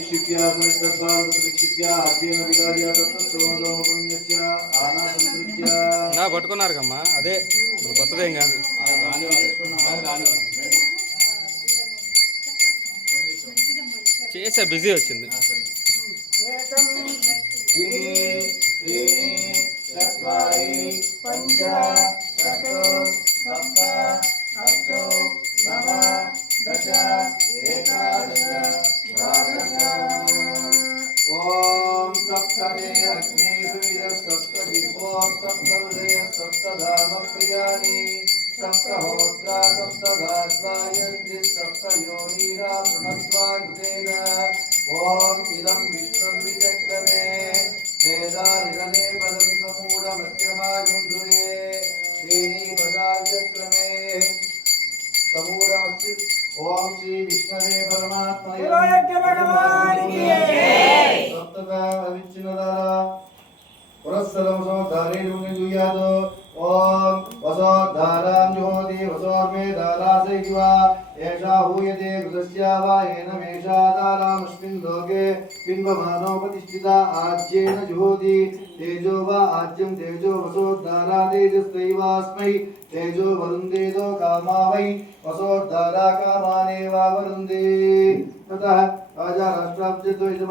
प्रतीक्षिप्य समितद्वार प्रतीक्षिप्य आद्येन विदार्य तत्तस्सोमोपन्यस्य आनासंसृत्य నా పట్టుకున్నారు కమ్మా అదే కొత్తదేం కాదు చేసా బిజీ వచ్చింది पंच षट् सप्त अष्ट नव दश एकादश द्वादश ॐ सप्तमे अग्ने सुविदः सप्तजिह्वो सप्तहृदय सप्तधाम प्रियाणि सप्तहोत्रा सप्तगास्वायन्ति सप्तयोनिरा प्रणस्वाकृतेन ॐ इदं विश्वविचक्रमे वेदारिदने पदं समूढमस्यमागं दुरे त्रीणि पदाव्यक्रमे समूढमस्य ओम श्री विष्णवे परमात्मने सप्तदा अविच्छिन्नदारा पुरस्सरं समधारे दुनियादो ओम वसोद्धारां ज्योति वसोर्मे दारासेकिवा एषा हूयते कृतस्या वा एनमेषा दारामस्मिन् लोके बिम्बमानो प्रतिष्ठिता आज्येन ज्योति तेजो वा आज्यं तेजो वसोद्धारा तेजस्त्वैवास्मै तेजो वरुन्देदो कामा वै वसोद्धारा कामानेवा वरुन्ते ततः राजा राष्ट्राब्जद्वैत